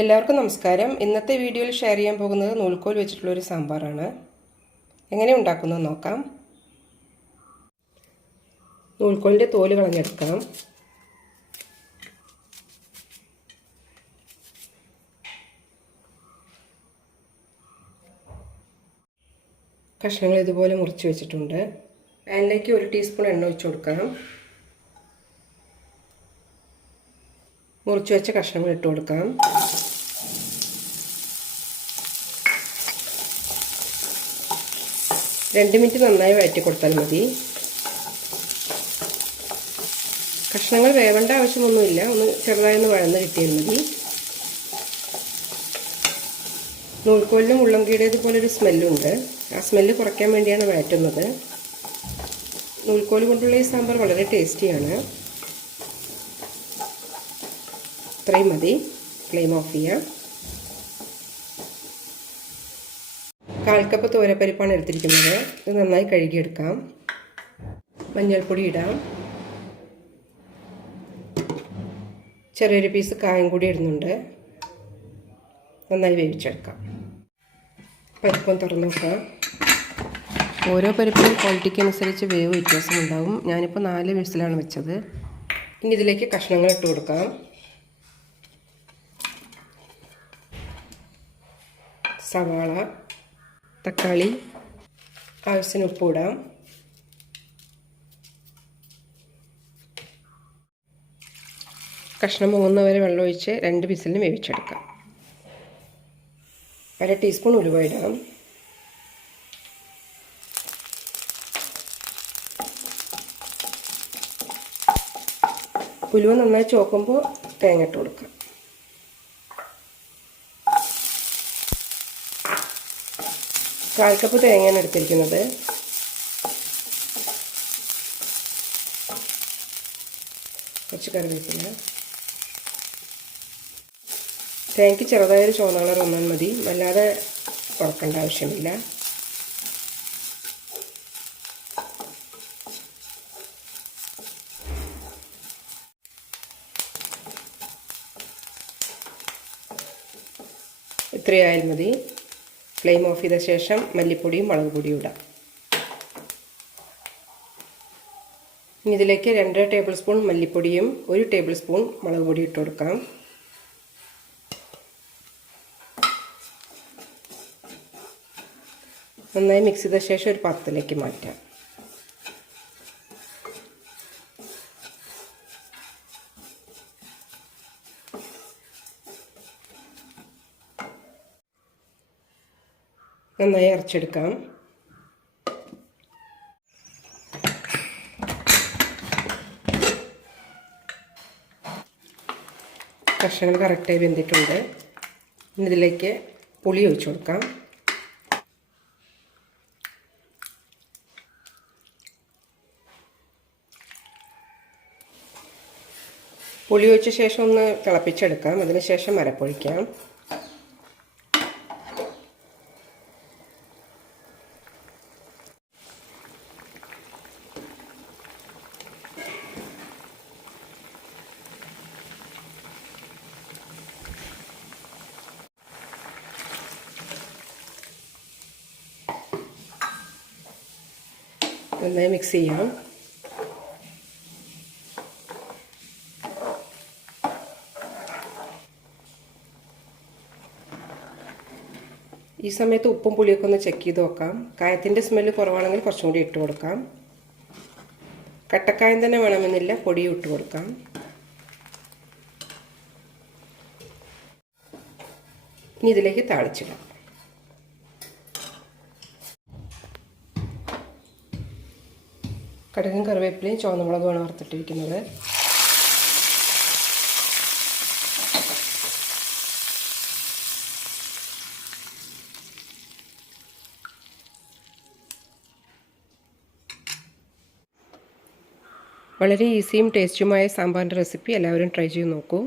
എല്ലാവർക്കും നമസ്കാരം. ഇന്നത്തെ വീഡിയോയിൽ ഷെയർ ചെയ്യാൻ പോകുന്നത് നൂൽക്കോൽ വെച്ചിട്ടുള്ള ഒരു സാമ്പാറാണ്. എങ്ങനെ ഉണ്ടാക്കുന്നത് നോക്കാം. നൂൽക്കോലിന്റെ തോൽ കളഞ്ഞെടുക്കണം. കഷ്ണങ്ങൾ ഇതുപോലെ മുറിച്ച് വെച്ചിട്ടുണ്ട്. പാനിലേക്ക് ഒരു ടീസ്പൂൺ എണ്ണ ഒഴിച്ച് കൊടുക്കണം. മുറിച്ച് വെച്ച കഷ്ണങ്ങൾ ഇട്ട് കൊടുക്കാം. രണ്ട് മിനിറ്റ് നന്നായി വഴറ്റി കൊടുത്താൽ മതി. കഷ്ണങ്ങൾ വേവേണ്ട ആവശ്യമൊന്നുമില്ല. ഒന്ന് ചെറുതായി ഒന്ന് വഴന്ന് കിട്ടിയാൽ മതി. നൂൽക്കോലിനും മുള്ളംകീടേത് പോലൊരു സ്മെല്ലുണ്ട്. ആ സ്മെല്ല് കുറയ്ക്കാൻ വേണ്ടിയാണ് വഴറ്റുന്നത്. നൂൽക്കോൽ കൊണ്ടുള്ള ഈ സാമ്പാർ വളരെ ടേസ്റ്റിയാണ്. ഇത്രയും മതി. ഫ്ലെയിം ഓഫ് ചെയ്യാം. കാൽ കപ്പ് തോരപ്പരിപ്പാണ് എടുത്തിരിക്കുന്നത്. ഇത് നന്നായി കഴുകിയെടുക്കാം. മഞ്ഞൾപ്പൊടി ഇടാം. ചെറിയൊരു പീസ് കായം കൂടി ഇടുന്നുണ്ട്. നന്നായി വേവിച്ചെടുക്കാം. പരിപ്പം തുറന്നു നോക്കാം. ഓരോ പരിപ്പിനും ക്വാളിറ്റിക്ക് അനുസരിച്ച് വേവ് വ്യത്യാസമുണ്ടാകും ഞാനിപ്പോൾ നാല് വിസിലാണ് വെച്ചത്. ഇനി ഇതിലേക്ക് കഷ്ണങ്ങൾ ഇട്ട് കൊടുക്കാം. സവാള തക്കാളി ആവശ്യത്തിന് ഉപ്പ് ഇടാം കഷ്ണം മുങ്ങുന്നവരെ വെള്ളമൊഴിച്ച് രണ്ട് വിസിലിന് വേവിച്ചെടുക്കാം. അര ടീസ്പൂൺ ഉലുവ ഇടാം ഉലുവ നന്നായി ചോക്കുമ്പോൾ തേങ്ങ ഇട്ട് കൊടുക്കാം. കാൽ കപ്പ് തേങ്ങയാണ് എടുത്തിരിക്കുന്നത്. കുറച്ച് കറിവേപ്പില. തേങ്ങയ്ക്ക് ചെറുതായൊരു ചുവന്ന കളർ വന്നാൽ മതി. വല്ലാതെ ഉറക്കേണ്ട ആവശ്യമില്ല. ഇത്രയായാൽ മതി. ഫ്ലെയിം ഓഫ് ചെയ്ത ശേഷം മല്ലിപ്പൊടിയും മുളക് പൊടിയും ഇടാം. ഇനി ഇതിലേക്ക് രണ്ട് ടേബിൾ സ്പൂൺ മല്ലിപ്പൊടിയും ഒരു ടേബിൾ സ്പൂൺ മുളക് പൊടി ഇട്ട് കൊടുക്കാം. നന്നായി മിക്സ് ചെയ്ത ശേഷം ഒരു പാത്രത്തിലേക്ക് മാറ്റാം. നന്നായി അരച്ചെടുക്കാം. കഷ്ണങ്ങൾ കറക്റ്റായി വെന്തിട്ടുണ്ട്. ഇനി ഇതിലേക്ക് പുളി ഒഴിച്ചു കൊടുക്കാം. പുളി ഒഴിച്ച ശേഷം ഒന്ന് തിളപ്പിച്ചെടുക്കാം. അതിനുശേഷം മരപ്പൊഴിക്കാം നന്നായി മിക്സ് ചെയ്യണം. ഈ സമയത്ത് ഉപ്പും പുളിയൊക്കെ ഒന്ന് ചെക്ക് ചെയ്ത് നോക്കാം. കായത്തിന്റെ സ്മെല്ല് കുറവാണെങ്കിൽ കുറച്ചും കൂടി ഇട്ട് കൊടുക്കാം. കട്ടക്കായം തന്നെ വേണമെന്നില്ല പൊടിയും ഇട്ട് കൊടുക്കാം. ഇനി ഇതിലേക്ക് താളിച്ചിടാം. കടുകും കറിവേപ്പിലയും ചുവന്നമുളകുമാണ് വറുത്തിട്ടിരിക്കുന്നത്. വളരെ ഈസിയും ടേസ്റ്റുമായ സാമ്പാറിന്റെ റെസിപ്പി എല്ലാവരും ട്രൈ ചെയ്ത് നോക്കൂ.